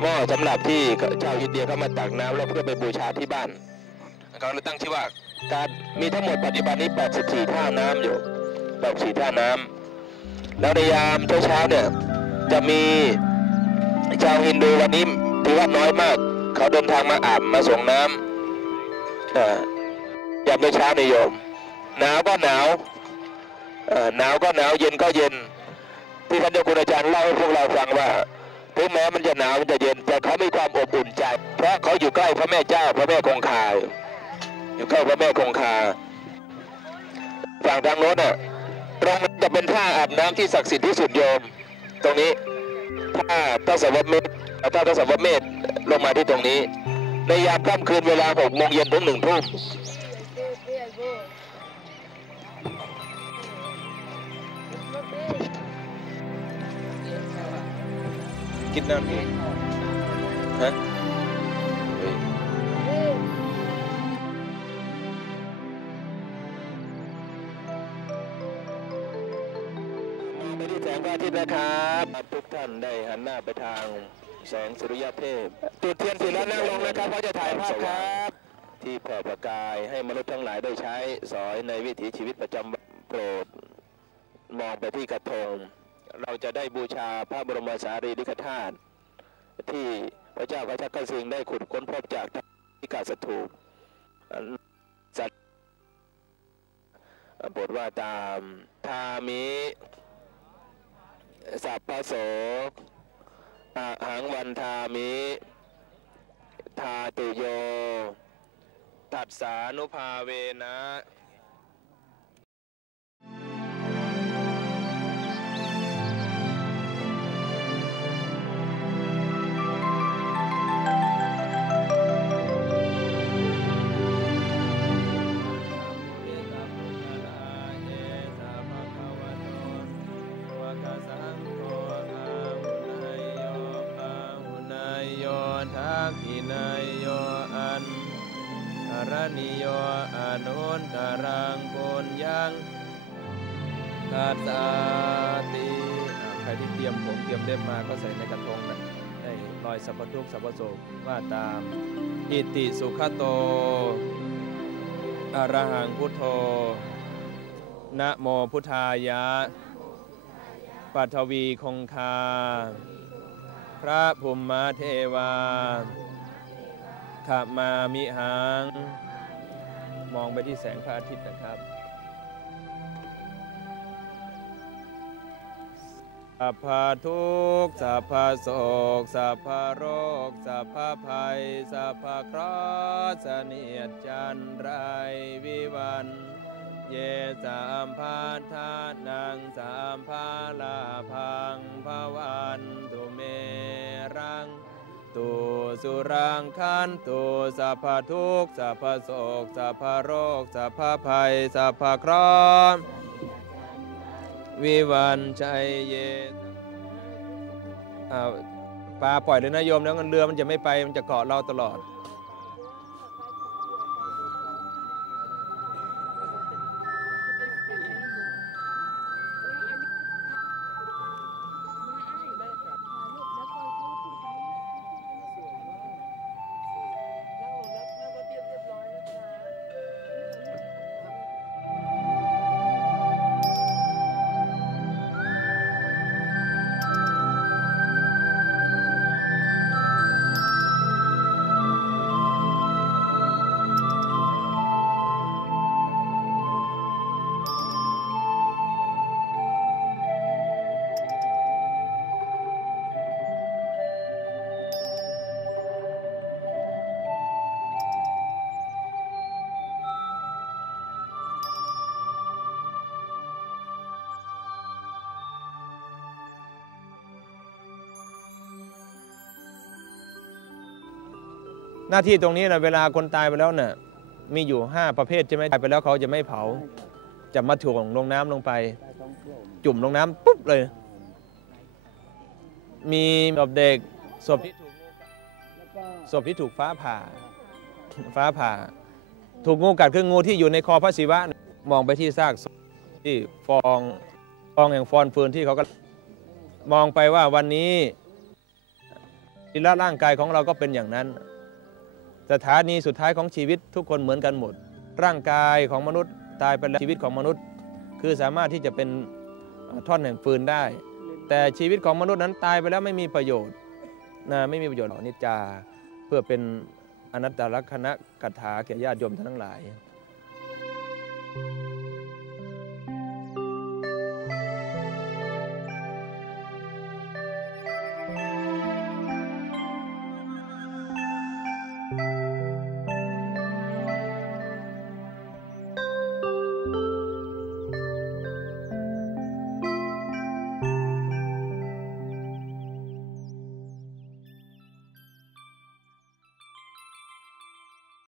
หม้อสำหรับที่ชาวอินเดียเข้ามาตักน้ำแล้วเพื่อไปบูชาที่บ้านเขาเลยตั้งชื่อว่าการมีทั้งหมดปัจจุบันนี้ 84 ท่าน้ำอยู่84ท่าน้ำแล้วในยามเช้าๆเนี่ยจะมีชาวฮินดูวันนี้ถือว่าน้อยมาก เขาเดินทางมาอาบมาส่งน้ำอ่ายามเช้านิยมหนาวก็หนาวหนาวก็หนาวเย็นก็เย็น ที่ท่านเจ้าคุณอาจารย์เล่าให้พวกเราฟังว่า ถึงแม้มันจะหนาวมันจะเย็นแต่เขามีความอบอุ่นใจ เพราะเขาอยู่ใกล้พระแม่เจ้าพระแม่คงคาอยู่ใกล้พระแม่คงคาฝั่งทางโน้นน่ะตรงนั้นจะเป็นท่าอาบน้ำที่ศักดิ์สิทธิ์ที่สุดโยม ตรงนี้ท่าทศวเมธท่าทศวเมธลงมาที่ตรงนี้ ในยามค่ำคืนเวลาหกโมงเย็นถึงหนึ่งทุ่ม กินน้ำอีกฮะเฮ้ยมองไปที่แสงพระอาทิตย์นะครับทุกท่านได้หันหน้าไปทางแสงสุริยเทพจุดเทียนสีแล้วนั่งลงนะครับเพราะจะถ่ายภาพครับ ที่แผ่ประกายให้มนุษย์ทั้งหลายได้ใช้ สอยในวิถีชีวิตประจำวันโปรด มองไปที่กระทง เราจะได้บูชาพระบรมสารีริกธาตุที่พระเจ้าพระชักกสิงได้ขุดค้นพบจากที่กาสถูปสัตบทว่าตามทามิสัพพโสอหังวันทามิ ทาตุโย ตัดสานุภาเวนะ ทักขินายโยอันอรณิโยอนุนตรังปุญยังกัสสาติใครที่เตรียมผมเตรียมเล็บมาก็ใส่ในกระทงนะได้ลอยสัพพทุกสัพพโสว่าตาม อิติสุขโตอรหังพุทโธนะโมพุทธายะปัทวีคงคา พระภูมิมาเทวา ขมามิหัง มองไปที่แสงพระอาทิตย์นะครับสัพพะทุกสัพพะโศกสัพพะโรคสัพพะภัยสัพพะเคราะห์เสนียดจันไรวิวัน เยสามพาทานังสามพาลาพังภวัน สุรังคันตุสัพพทุกสัพพโศกสัพพโรคสัพพภัยสัพพครามวิวันชัยเยอ่าปลาปล่อยเลยนะโยมแล้วเรือมันจะไม่ไปมันจะเกาะเราตลอด หน้าที่ตรงนี้นะเวลาคนตายไปแล้วน่ะมีอยู่ 5 ประเภทใช่ไหมตายไปแล้วเขาจะไม่เผา จะมาถ่วงลงน้ำลงไป จุ่มลงน้ำปุ๊บเลย มีศพเด็กศพที่ถูกศพที่ถูกฟ้าผ่า ฟ้าผ่า ถูกงูกัดคืองูที่อยู่ในคอพระศิวะ มองไปที่ซากศพที่ฟองฟองแห่งฟอนฟืนที่เขาก็มองไปว่าวันนี้และร่างกายของเราก็เป็นอย่างนั้น สถานีสุดท้ายของชีวิตทุกคนเหมือนกันหมด ร่างกายของมนุษย์ตายไปแล้วชีวิตของมนุษย์ คือสามารถที่จะเป็นท่อนแห่งฟืนได้ แต่ชีวิตของมนุษย์นั้นตายไปแล้วไม่มีประโยชน์นะไม่มีประโยชน์หรอกนิจจา เพื่อเป็นอนัตตลักษณะกัถาแก่ญาติโยมทั้งหลาย